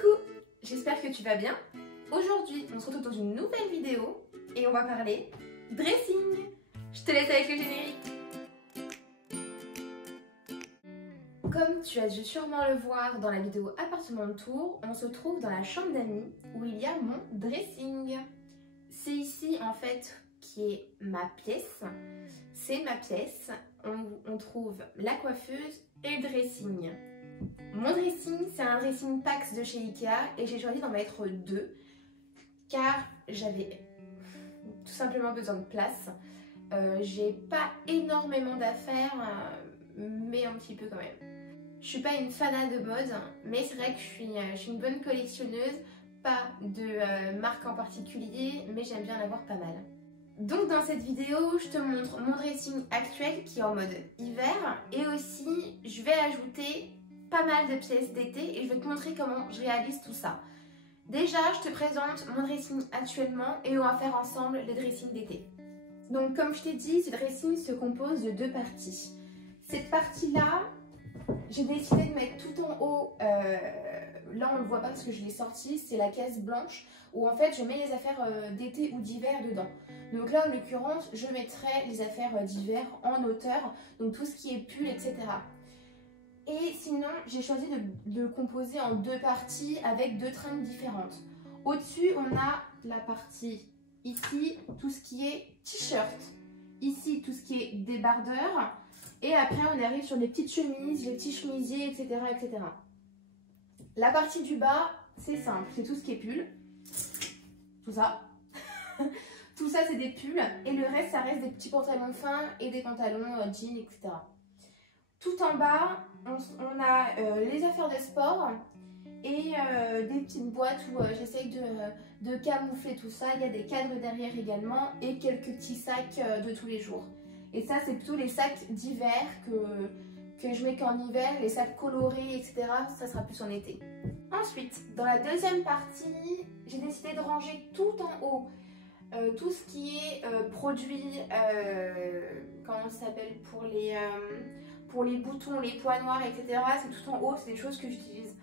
Coucou, j'espère que tu vas bien. Aujourd'hui, on se retrouve dans une nouvelle vidéo et on va parler dressing. Je te laisse avec le générique. Comme tu as dû sûrement le voir dans la vidéo appartement de tour, on se trouve dans la chambre d'amis où il y a mon dressing. C'est ici en fait qui est ma pièce. C'est ma pièce. On trouve la coiffeuse et le dressing. Mon dressing, c'est un dressing Pax de chez Ikea et j'ai choisi d'en mettre deux car j'avais tout simplement besoin de place. J'ai pas énormément d'affaires, mais un petit peu quand même. Je suis pas une fanat de mode, mais c'est vrai que je suis une bonne collectionneuse, pas de marque en particulier, mais j'aime bien en avoir pas mal. Donc dans cette vidéo, je te montre mon dressing actuel qui est en mode hiver et aussi je vais ajouter pas mal de pièces d'été et je vais te montrer comment je réalise tout ça. Déjà, je te présente mon dressing actuellement et on va faire ensemble les dressings d'été. Donc comme je t'ai dit, ce dressing se compose de deux parties. Cette partie-là, j'ai décidé de mettre tout en haut, là on ne le voit pas parce que je l'ai sorti, c'est la caisse blanche où en fait je mets les affaires d'été ou d'hiver dedans. Donc là en l'occurrence, je mettrai les affaires d'hiver en hauteur, donc tout ce qui est pull, etc. Et sinon, j'ai choisi de le composer en deux parties avec deux tringles différentes. Au-dessus, on a la partie ici, tout ce qui est t-shirt. Ici, tout ce qui est débardeur. Et après, on arrive sur les petites chemises, les petits chemisiers, etc. etc. La partie du bas, c'est simple. C'est tout ce qui est pull. Tout ça. Tout ça, c'est des pulls. Et le reste, ça reste des petits pantalons fins et des pantalons jeans, etc. Tout en bas, on a les affaires de sport et des petites boîtes où j'essaye de camoufler tout ça. Il y a des cadres derrière également et quelques petits sacs de tous les jours. Et ça, c'est plutôt les sacs d'hiver que je mets qu'en hiver, les sacs colorés, etc. Ça sera plus en été. Ensuite, dans la deuxième partie, j'ai décidé de ranger tout en haut. Tout ce qui est produit, comment ça s'appelle, pour les boutons, les poids noirs, etc. C'est tout en haut, c'est des choses que j'utilise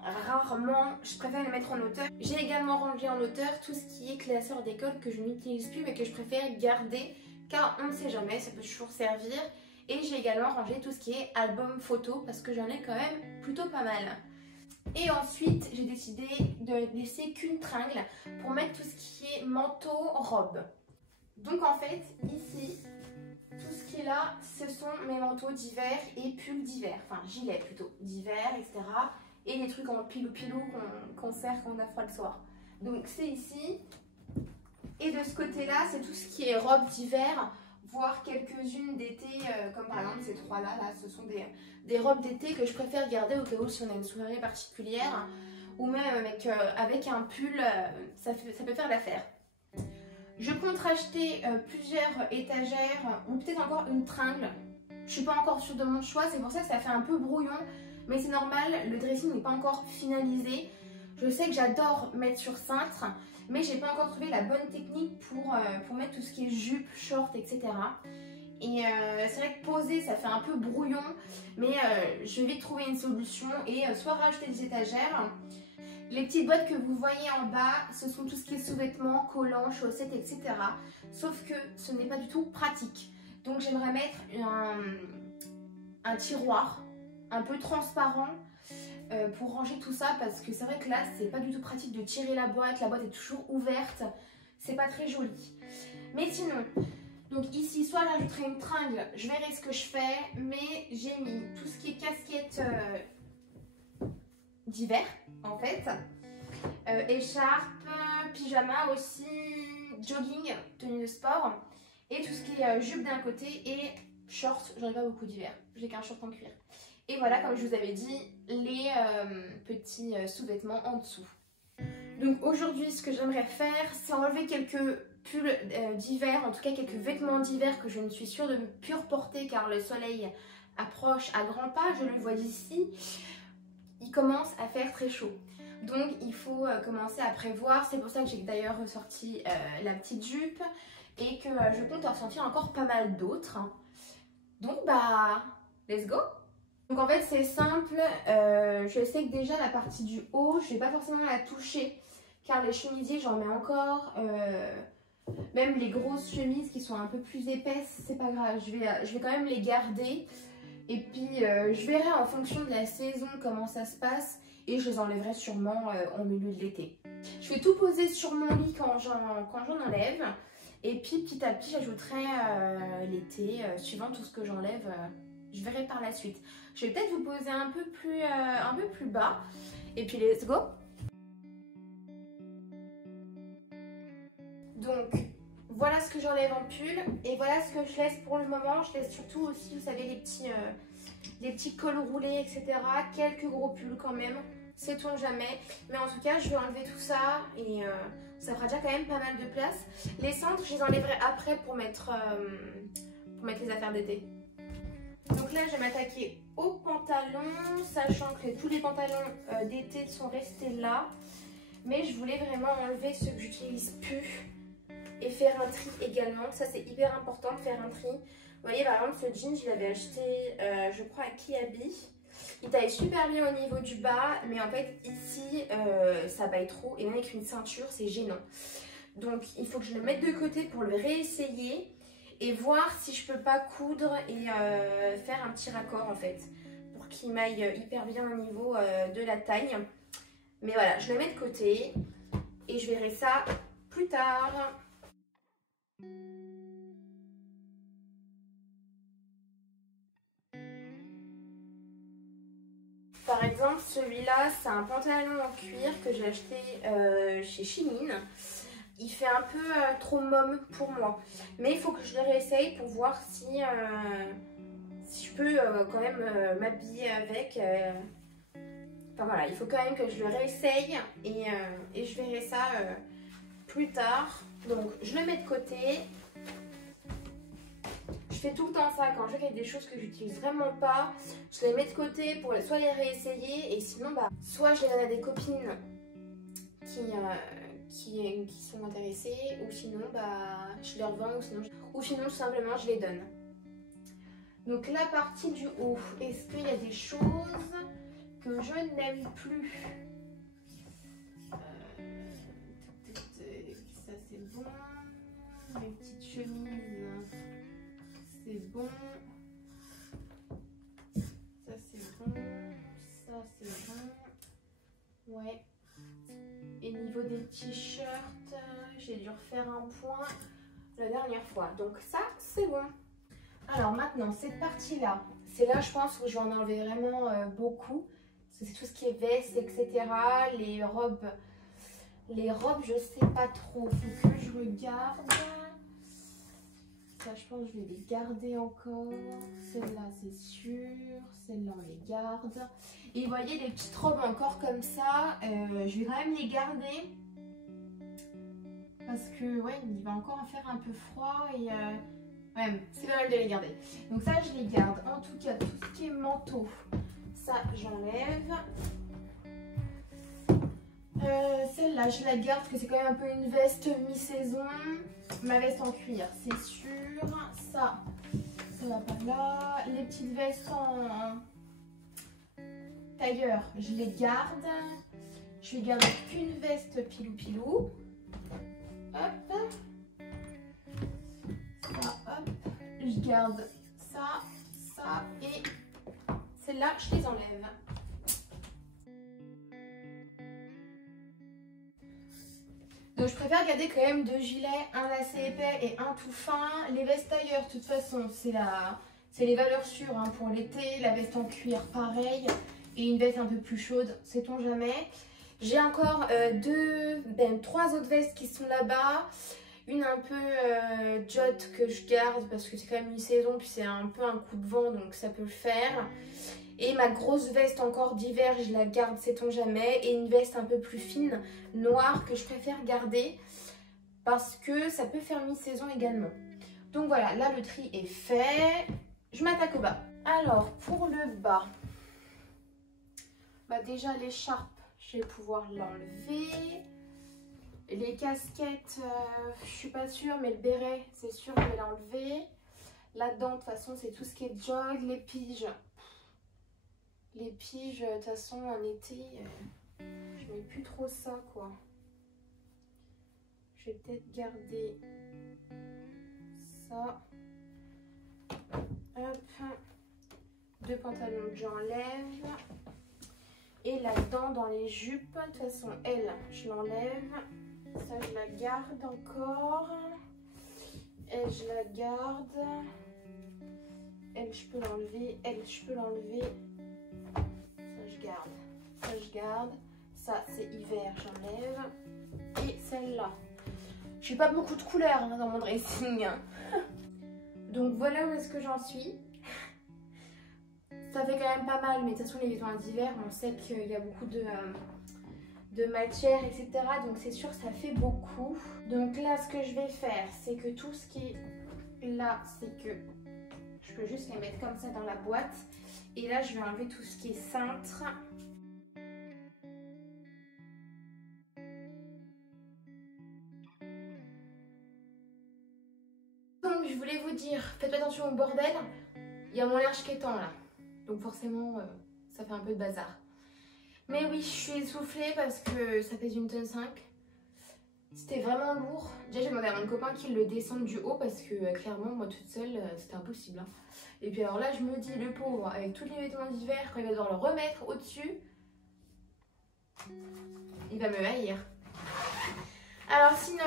rarement, je préfère les mettre en hauteur. J'ai également rangé en hauteur tout ce qui est classeur d'école que je n'utilise plus mais que je préfère garder car on ne sait jamais, ça peut toujours servir. Et j'ai également rangé tout ce qui est album photo parce que j'en ai quand même plutôt pas mal. Et ensuite, j'ai décidé de laisser qu'une tringle pour mettre tout ce qui est manteau, robe. Donc en fait, ici, tout ce qui est là, ce sont mes manteaux d'hiver et pulls d'hiver. Enfin, gilets plutôt, d'hiver, etc. Et les trucs en pilou-pilou qu'on sert quand on a froid le soir. Donc c'est ici. Et de ce côté-là, c'est tout ce qui est robe d'hiver, voire quelques-unes d'été, comme par exemple ces trois-là. Là, ce sont des robes d'été que je préfère garder au cas où si on a une soirée particulière. Ou même avec un pull, ça peut faire l'affaire. Je compte racheter plusieurs étagères ou peut-être encore une tringle. Je suis pas encore sûre de mon choix, c'est pour ça que ça fait un peu brouillon. Mais c'est normal, le dressing n'est pas encore finalisé. Je sais que j'adore mettre sur cintre, mais j'ai pas encore trouvé la bonne technique pour mettre tout ce qui est jupe, short, etc. Et c'est vrai que poser, ça fait un peu brouillon, mais je vais trouver une solution et soit racheter des étagères. Les petites boîtes que vous voyez en bas, ce sont tout ce qui est sous-vêtements, collants, chaussettes, etc. Sauf que ce n'est pas du tout pratique. Donc j'aimerais mettre un tiroir un peu transparent pour ranger tout ça parce que c'est vrai que là, c'est pas du tout pratique de tirer la boîte est toujours ouverte. C'est pas très joli. Mais sinon, donc ici, soit j'ajouterai une tringle, je verrai ce que je fais, mais j'ai mis tout ce qui est casquette d'hiver en fait, écharpe, pyjama aussi, jogging, tenue de sport et tout ce qui est jupe d'un côté et short, j'en ai pas beaucoup d'hiver, j'ai qu'un short en cuir. Et voilà, comme je vous avais dit, les petits sous-vêtements en dessous. Donc aujourd'hui, ce que j'aimerais faire, c'est enlever quelques pulls d'hiver, en tout cas quelques vêtements d'hiver que je ne suis sûre de ne plus reporter car le soleil approche à grands pas, je le vois d'ici. Il commence à faire très chaud. Donc il faut commencer à prévoir. C'est pour ça que j'ai d'ailleurs ressorti la petite jupe et que je compte en sortir encore pas mal d'autres. Donc bah, let's go! Donc en fait c'est simple, je sais que déjà la partie du haut, je vais pas forcément la toucher car les chemisiers j'en mets encore, même les grosses chemises qui sont un peu plus épaisses, c'est pas grave, je vais quand même les garder et puis je verrai en fonction de la saison comment ça se passe et je les enlèverai sûrement au milieu de l'été. Je vais tout poser sur mon lit quand j'en enlève et puis petit à petit j'ajouterai l'été, suivant tout ce que j'enlève. Je verrai par la suite. Je vais peut-être vous poser un peu plus bas. Et puis let's go. Donc voilà ce que j'enlève en pull. Et voilà ce que je laisse pour le moment. Je laisse surtout aussi, vous savez, les petits cols roulés, etc. Quelques gros pulls quand même. Sait-on jamais. Mais en tout cas, je vais enlever tout ça. Et ça fera déjà quand même pas mal de place. Les centres, je les enlèverai après pour mettre les affaires d'été. Donc là, je vais m'attaquer aux pantalons, sachant que tous les pantalons d'été sont restés là. Mais je voulais vraiment enlever ceux que j'utilise plus et faire un tri également. Ça, c'est hyper important de faire un tri. Vous voyez, par exemple, ce jean, je l'avais acheté, je crois, à Kiabi. Il taille super bien au niveau du bas, mais en fait, ici, ça baille trop. Et même avec une ceinture, c'est gênant. Donc, il faut que je le mette de côté pour le réessayer. Et voir si je peux pas coudre et faire un petit raccord en fait pour qu'il m'aille hyper bien au niveau de la taille. Mais voilà, je le mets de côté et je verrai ça plus tard. Par exemple, celui-là, c'est un pantalon en cuir que j'ai acheté chez Shein. Il fait un peu trop môme pour moi. Mais il faut que je le réessaye pour voir si je peux quand même m'habiller avec. Enfin voilà, il faut quand même que je le réessaye et je verrai ça plus tard. Donc je le mets de côté. Je fais tout le temps ça quand je vois qu'il y a des choses que j'utilise vraiment pas. Je les mets de côté pour soit les réessayer et sinon soit je les donne à des copines qui sont intéressées ou sinon je les revends ou sinon tout simplement je les donne. Donc la partie du haut, est-ce qu'il y a des choses que je n'aime plus? Ça c'est bon. Mes petites chemises, c'est bon. Ça c'est bon. Ça c'est bon. Ouais. Et niveau des t-shirts, j'ai dû refaire un point la dernière fois. Donc ça, c'est bon. Alors maintenant, cette partie-là, c'est là je pense où je vais en enlever vraiment beaucoup. Parce que c'est tout ce qui est veste, etc. Les robes, je sais pas trop. Faut que je regarde. Ça, je pense que je vais les garder encore. Celle-là, c'est sûr. Celle-là, on les garde. Et vous voyez, les petites robes encore comme ça, je vais quand même les garder. Parce que, ouais, il va encore en faire un peu froid et ouais, c'est pas mal de les garder. Donc ça, je les garde. En tout cas, tout ce qui est manteau, ça, j'enlève. Celle-là, je la garde parce que c'est quand même un peu une veste mi-saison. Ma veste en cuir, c'est sûr. Ça va pas là. Les petites vestes en tailleur, je les garde. Je vais garder qu'une veste pilou-pilou. Hop. Ça, hop. Je garde ça et celle-là, je les enlève. Donc je préfère garder quand même 2 gilets, un assez épais et un tout fin. Les vestes tailleur, de toute façon, c'est les valeurs sûres hein, pour l'été. La veste en cuir, pareil. Et une veste un peu plus chaude, sait-on jamais. J'ai encore 3 autres vestes qui sont là-bas. Une un peu jot que je garde parce que c'est quand même mi-saison. Puis c'est un peu un coup de vent, donc ça peut le faire. Et ma grosse veste encore d'hiver, je la garde, sait-on jamais. Et une veste un peu plus fine, noire, que je préfère garder parce que ça peut faire mi-saison également. Donc voilà, là le tri est fait. Je m'attaque au bas. Alors, pour le bas, déjà l'écharpe, je vais pouvoir l'enlever. Les casquettes, je suis pas sûre, mais le béret, c'est sûr, je vais l'enlever. Là-dedans, de toute façon, c'est tout ce qui est jog, les piges. Les piges, de toute façon, en été, je mets plus trop ça, quoi. Je vais peut-être garder ça. Hop. 2 pantalons que j'enlève. Et là-dedans, dans les jupes, de toute façon, elle, je l'enlève. Ça, je la garde encore. Elle, je la garde. Elle, je peux l'enlever. Elle, je peux l'enlever. Ça, je garde. Ça, je garde. Ça, c'est hiver, j'enlève. Et celle-là. J'ai pas beaucoup de couleurs hein, dans mon dressing. Donc voilà où est-ce que j'en suis. Ça fait quand même pas mal, mais de toute façon les vêtements d'hiver, on sait qu'il y a beaucoup de matière, etc. Donc c'est sûr ça fait beaucoup. Donc là ce que je vais faire, c'est que tout ce qui est là, c'est que je peux juste les mettre comme ça dans la boîte. Et là je vais enlever tout ce qui est cintre. Donc je voulais vous dire, faites attention au bordel. Il y a mon linge qui est temps là. Donc forcément ça fait un peu de bazar. Mais oui, je suis essoufflée parce que ça pèse 1,5 tonne. C'était vraiment lourd. Déjà, j'ai demandé à mon copain qu'il le descende du haut parce que clairement, moi toute seule, c'était impossible. Hein. Et puis alors là, je me dis, le pauvre, avec tous les vêtements d'hiver, quand il va devoir le remettre au-dessus, il va me haïr. Alors sinon,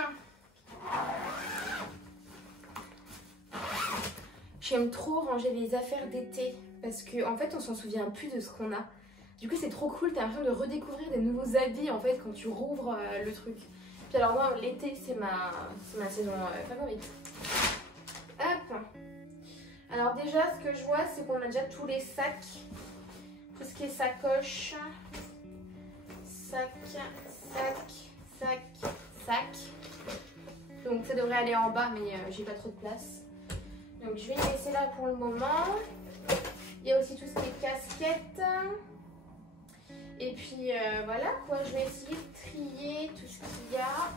j'aime trop ranger les affaires d'été parce qu'en fait, on s'en souvient plus de ce qu'on a. Du coup, c'est trop cool, t'as l'impression de redécouvrir des nouveaux habits en fait quand tu rouvres le truc. Puis alors moi, l'été, c'est ma saison favorite. Hop. Alors déjà, ce que je vois, c'est qu'on a déjà tous les sacs. Tout ce qui est sacoche. Sac, sac, sac, sac. Donc ça devrait aller en bas, mais j'ai pas trop de place. Donc je vais les laisser là pour le moment. Il y a aussi tout ce qui est casquette. Et puis voilà quoi, je vais essayer de trier tout ce qu'il y a.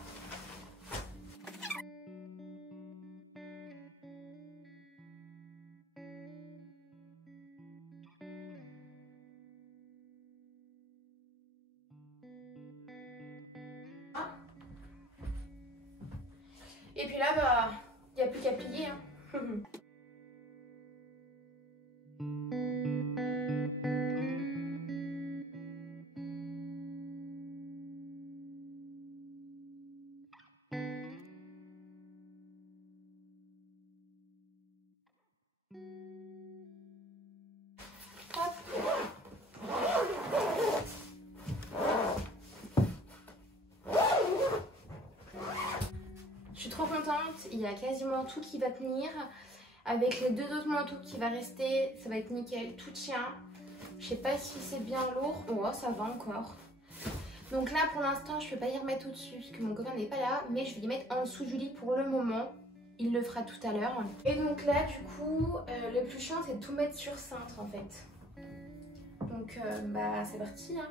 Et puis là, bah, il n'y a plus qu'à plier. Hein. Je suis trop contente, il y a quasiment tout qui va tenir. Avec les 2 autres manteaux qui va rester, ça va être nickel, tout tient. Je sais pas si c'est bien lourd, oh ça va encore. Donc là pour l'instant je peux pas y remettre au-dessus parce que mon copain n'est pas là, mais je vais y mettre en dessous du lit pour le moment. Il le fera tout à l'heure. Et donc là du coup, le plus chiant c'est de tout mettre sur cintre en fait. Donc bah c'est parti hein.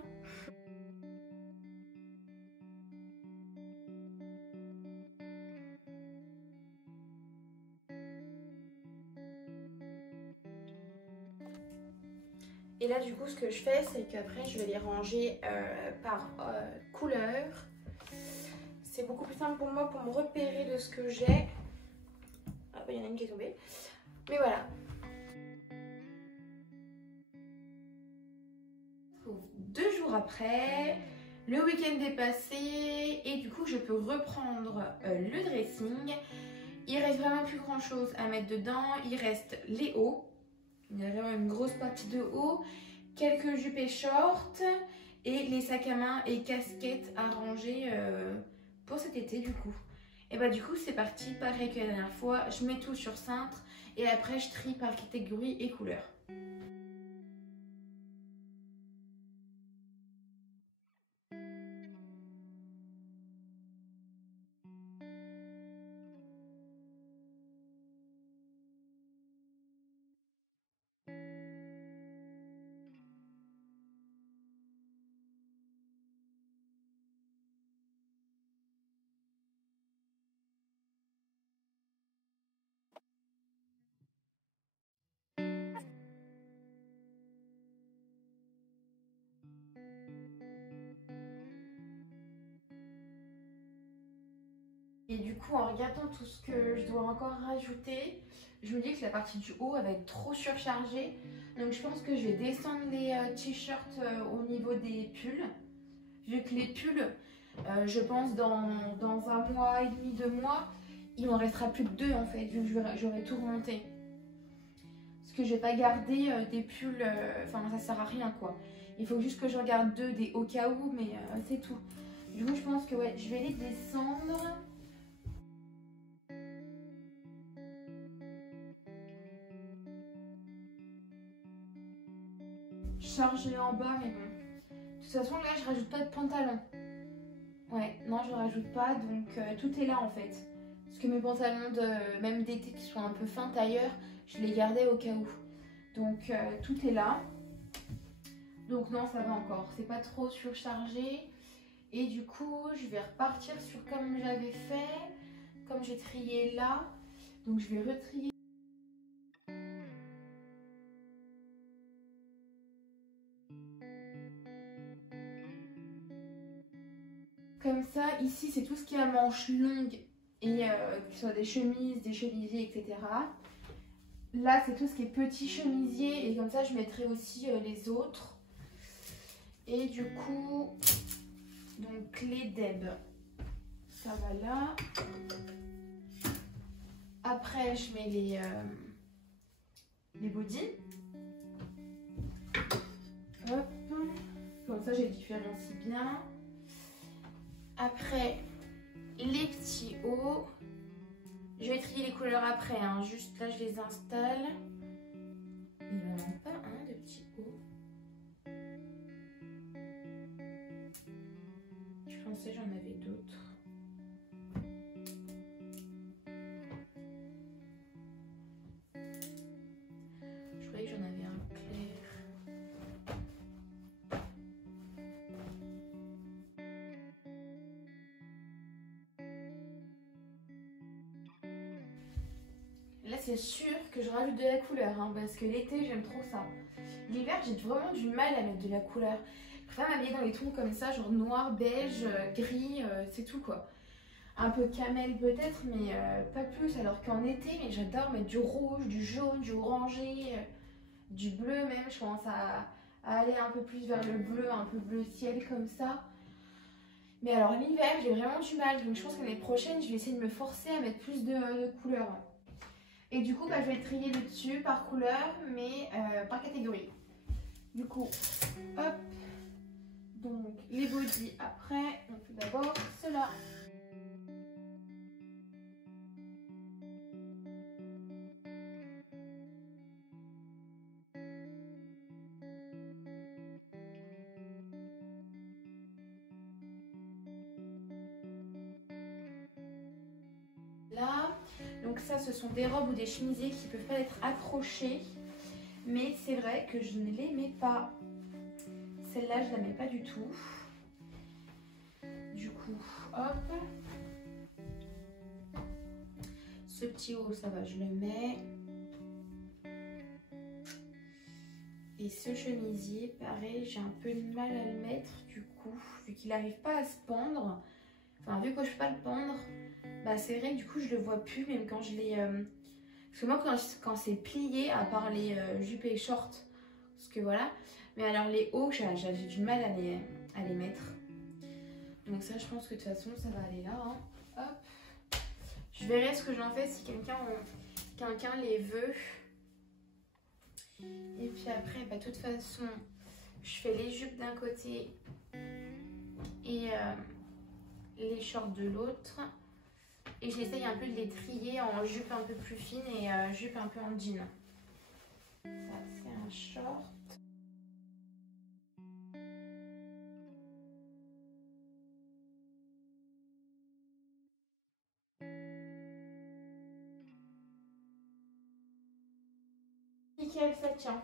Et là du coup ce que je fais c'est qu'après je vais les ranger par couleur. C'est beaucoup plus simple pour moi pour me repérer de ce que j'ai. Ah bah il y en a une qui est tombée. Mais voilà. 2 jours après, le week-end est passé et du coup je peux reprendre le dressing. Il reste vraiment plus grand chose à mettre dedans. Il reste les hauts. Il y a vraiment une grosse partie de haut. Quelques jupes et shorts. Et les sacs à main et casquettes à ranger pour cet été du coup. Et bah du coup c'est parti, pareil que la dernière fois. Je mets tout sur cintre et après je trie par catégorie et couleur. Et du coup, en regardant tout ce que je dois encore rajouter, je me dis que la partie du haut elle va être trop surchargée. Donc je pense que je vais descendre les t-shirts au niveau des pulls. Vu que les pulls, je pense dans 1 mois et demi, 2 mois, il m'en restera plus que 2 en fait, vu que j'aurai tout remonté. Parce que je vais pas garder des pulls, enfin ça sert à rien quoi. Il faut juste que je regarde 2 des au cas où, mais c'est tout. Du coup je pense que ouais, je vais les descendre. Charger en bas, mais bon. De toute façon là je rajoute pas de pantalon. Ouais, non je rajoute pas, donc tout est là en fait. Parce que mes pantalons même d'été qui sont un peu fins tailleurs, je les gardais au cas où. Donc tout est là. Donc non ça va encore, c'est pas trop surchargé. Et du coup je vais repartir sur comme j'avais fait, comme j'ai trié là. Donc je vais retrier. Comme ça, ici c'est tout ce qui est à manches longues et que ce soit des chemises, des chemisiers, etc. Là c'est tout ce qui est petit chemisier et comme ça je mettrai aussi les autres. Et du coup, donc les deb, ça va là. Après je mets les bodys. Hop, comme ça j'ai différencie bien. Après, les petits hauts. Je vais trier les couleurs après, hein. Juste là, je les installe. Il m'en manque pas un de petits hauts. Je pensais que j'en avais d'autres. Je croyais que j'en avais un clair. Là c'est sûr que je rajoute de la couleur hein, parce que l'été j'aime trop ça. L'hiver j'ai vraiment du mal à mettre de la couleur. Je préfère m'habiller dans les tons comme ça, genre noir, beige, gris, c'est tout quoi. Un peu camel peut-être mais pas plus, alors qu'en été mais j'adore mettre du rouge, du jaune, du orangé, du bleu même. Je commence à aller un peu plus vers le bleu, un peu bleu ciel comme ça. Mais alors l'hiver j'ai vraiment du mal, donc je pense que l'année prochaine je vais essayer de me forcer à mettre plus de couleurs. Et du coup, bah, je vais trier le dessus par couleur, mais par catégorie. Du coup, hop. Donc, les bodys après. On fait d'abord cela. Là, donc ça, ce sont des robes ou des chemisiers qui peuvent pas être accrochés. Mais c'est vrai que je ne les mets pas. Celle-là, je la mets pas du tout. Du coup, hop. Ce petit haut, ça va, je le mets. Et ce chemisier, pareil, j'ai un peu de mal à le mettre du coup, vu qu'il n'arrive pas à se pendre. Enfin, vu que je ne peux pas le pendre, bah c'est vrai que du coup, je le vois plus, même quand je l'ai... Parce que moi, quand c'est plié, à part les jupes et shorts, parce que voilà. Mais alors les hauts, j'ai du mal à les mettre. Donc ça, je pense que de toute façon, ça va aller là. Hein. Hop. Je verrai ce que j'en fais si quelqu'un les veut. Et puis après, bah, de toute façon, je fais les jupes d'un côté et les shorts de l'autre. Et j'essaye un peu de les trier en jupe un peu plus fine et jupe un peu en jean. Ça, c'est un short. Nickel, ça tient.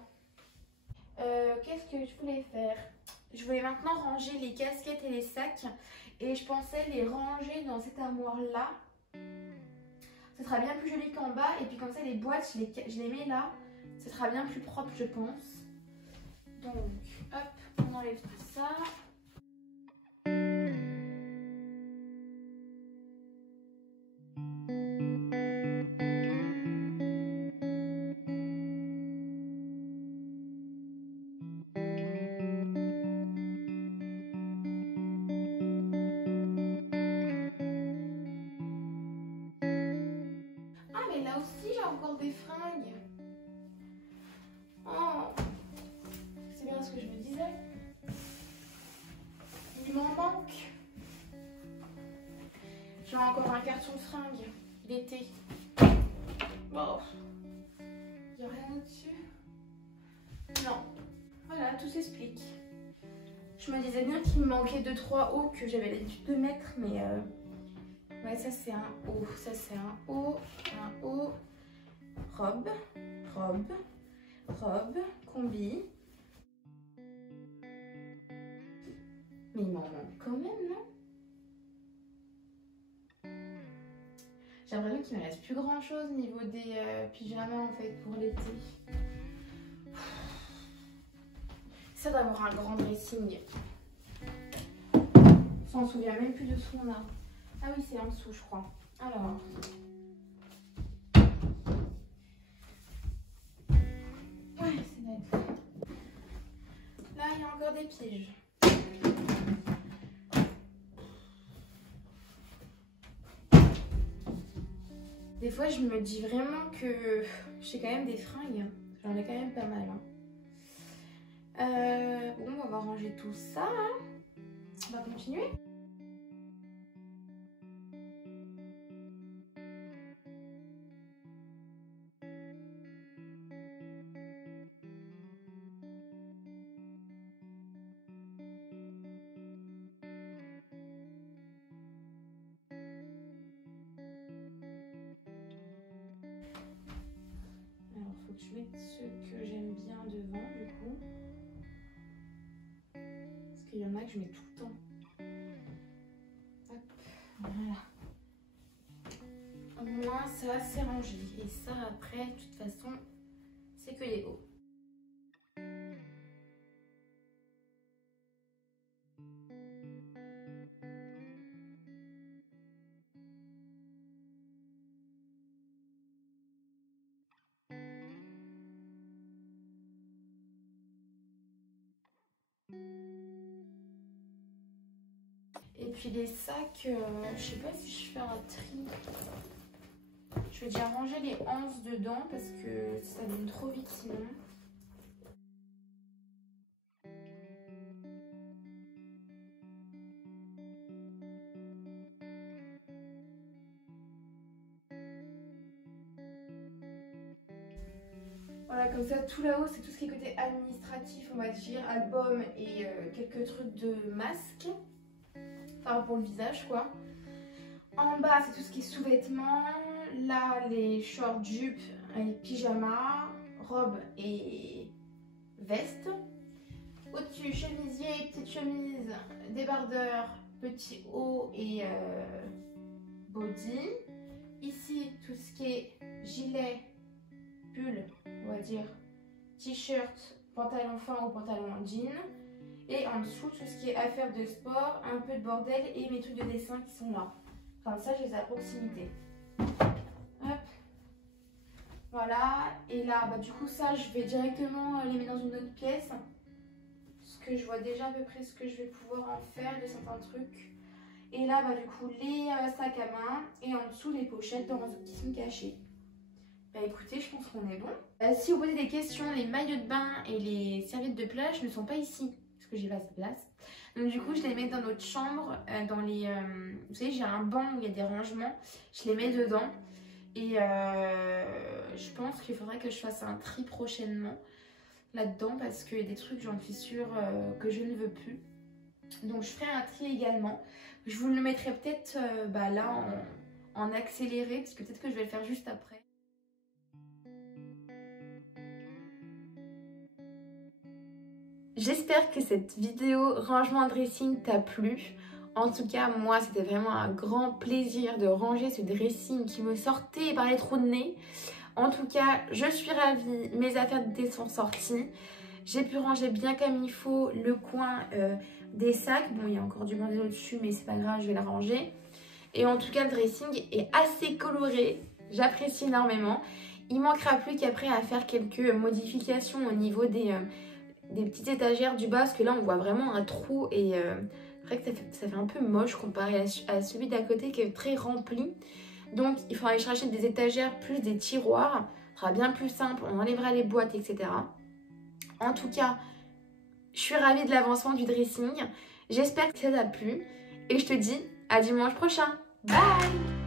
Qu'est-ce que je voulais faire? Je voulais maintenant ranger les casquettes et les sacs. Et je pensais les ranger dans cette armoire-là. Ce sera bien plus joli qu'en bas. Et puis comme ça, les boîtes, je les mets là. Ce sera bien plus propre, je pense. Donc, hop, on enlève tout ça. J'ai encore un carton de fringues d'été. Bon, il n'y a rien dessus. Non, voilà, tout s'explique. Je me disais bien qu'il me manquait 2-3 hauts que j'avais l'habitude de mettre, mais ouais, ça c'est un haut, ça c'est un haut, robe, combi. Mais il m'en manque quand même, non? J'ai l'impression qu'il ne me reste plus grand chose au niveau des pyjamas en fait pour l'été. Ça d'avoir un grand dressing. On s'en souvient même plus de ce qu'on a. Ah oui, c'est en dessous, je crois. Alors. Ouais, c'est net. Là, il y a encore des piges. Des fois, je me dis vraiment que j'ai quand même des fringues. J'en ai quand même pas mal. Hein. Bon, on va ranger tout ça. Hein. On va continuer. Alors, faut que je mette ceux que j'aime bien devant, du coup. Parce qu'il y en a que je mets tout le temps. Hop, voilà. Au moins, ça, c'est rangé. Et ça, après, de toute façon, c'est que les hauts. Et puis les sacs, je sais pas si je fais un tri. Je vais déjà ranger les anses dedans parce que ça donne trop vite sinon. Voilà, comme ça, tout là-haut, c'est tout ce qui est côté administratif, on va dire, album et quelques trucs de masque. Enfin, pour le visage, quoi. En bas, c'est tout ce qui est sous-vêtements. Là, les shorts, jupes, les pyjamas, robes et vestes. Au-dessus, chemisier, petite chemise, débardeur, petit haut et body. Ici, tout ce qui est gilet, pull, on va dire, t-shirt, pantalon fin ou pantalon en jean. Et en dessous, tout ce qui est affaires de sport, un peu de bordel et mes trucs de dessin qui sont là. Comme ça, je les ai à proximité. Hop. Voilà. Et là, bah, du coup, ça, je vais directement les mettre dans une autre pièce. Parce que je vois déjà à peu près ce que je vais pouvoir en faire de certains trucs. Et là, bah, du coup, les sacs à main. Et en dessous, les pochettes qui sont cachées. Bah écoutez, je pense qu'on est bon. Si vous posez des questions, les maillots de bain et les serviettes de plage ne sont pas ici. Parce que j'ai pas assez de place. Donc du coup, je les mets dans notre chambre. Dans les, vous savez, j'ai un banc où il y a des rangements. Je les mets dedans. Et je pense qu'il faudrait que je fasse un tri prochainement là-dedans. Parce qu'il y a des trucs, j'en suis sûre, que je ne veux plus. Donc je ferai un tri également. Je vous le mettrai peut-être là en accéléré. Parce que peut-être que je vais le faire juste après. J'espère que cette vidéo rangement dressing t'a plu. En tout cas, moi, c'était vraiment un grand plaisir de ranger ce dressing qui me sortait par les trous de nez. En tout cas, je suis ravie. Mes affaires d'été sont sorties. J'ai pu ranger bien comme il faut le coin des sacs. Bon, il y a encore du monde au-dessus, mais c'est pas grave, je vais la ranger. Et en tout cas, le dressing est assez coloré. J'apprécie énormément. Il manquera plus qu'après à faire quelques modifications au niveau des petites étagères du bas, parce que là on voit vraiment un trou et c'est vrai que ça fait un peu moche comparé à celui d'à côté qui est très rempli. Donc il faudra que je rachète des étagères plus des tiroirs, ce sera bien plus simple, on enlèvera les boîtes, etc. En tout cas, je suis ravie de l'avancement du dressing, j'espère que ça t'a plu et je te dis à dimanche prochain. Bye!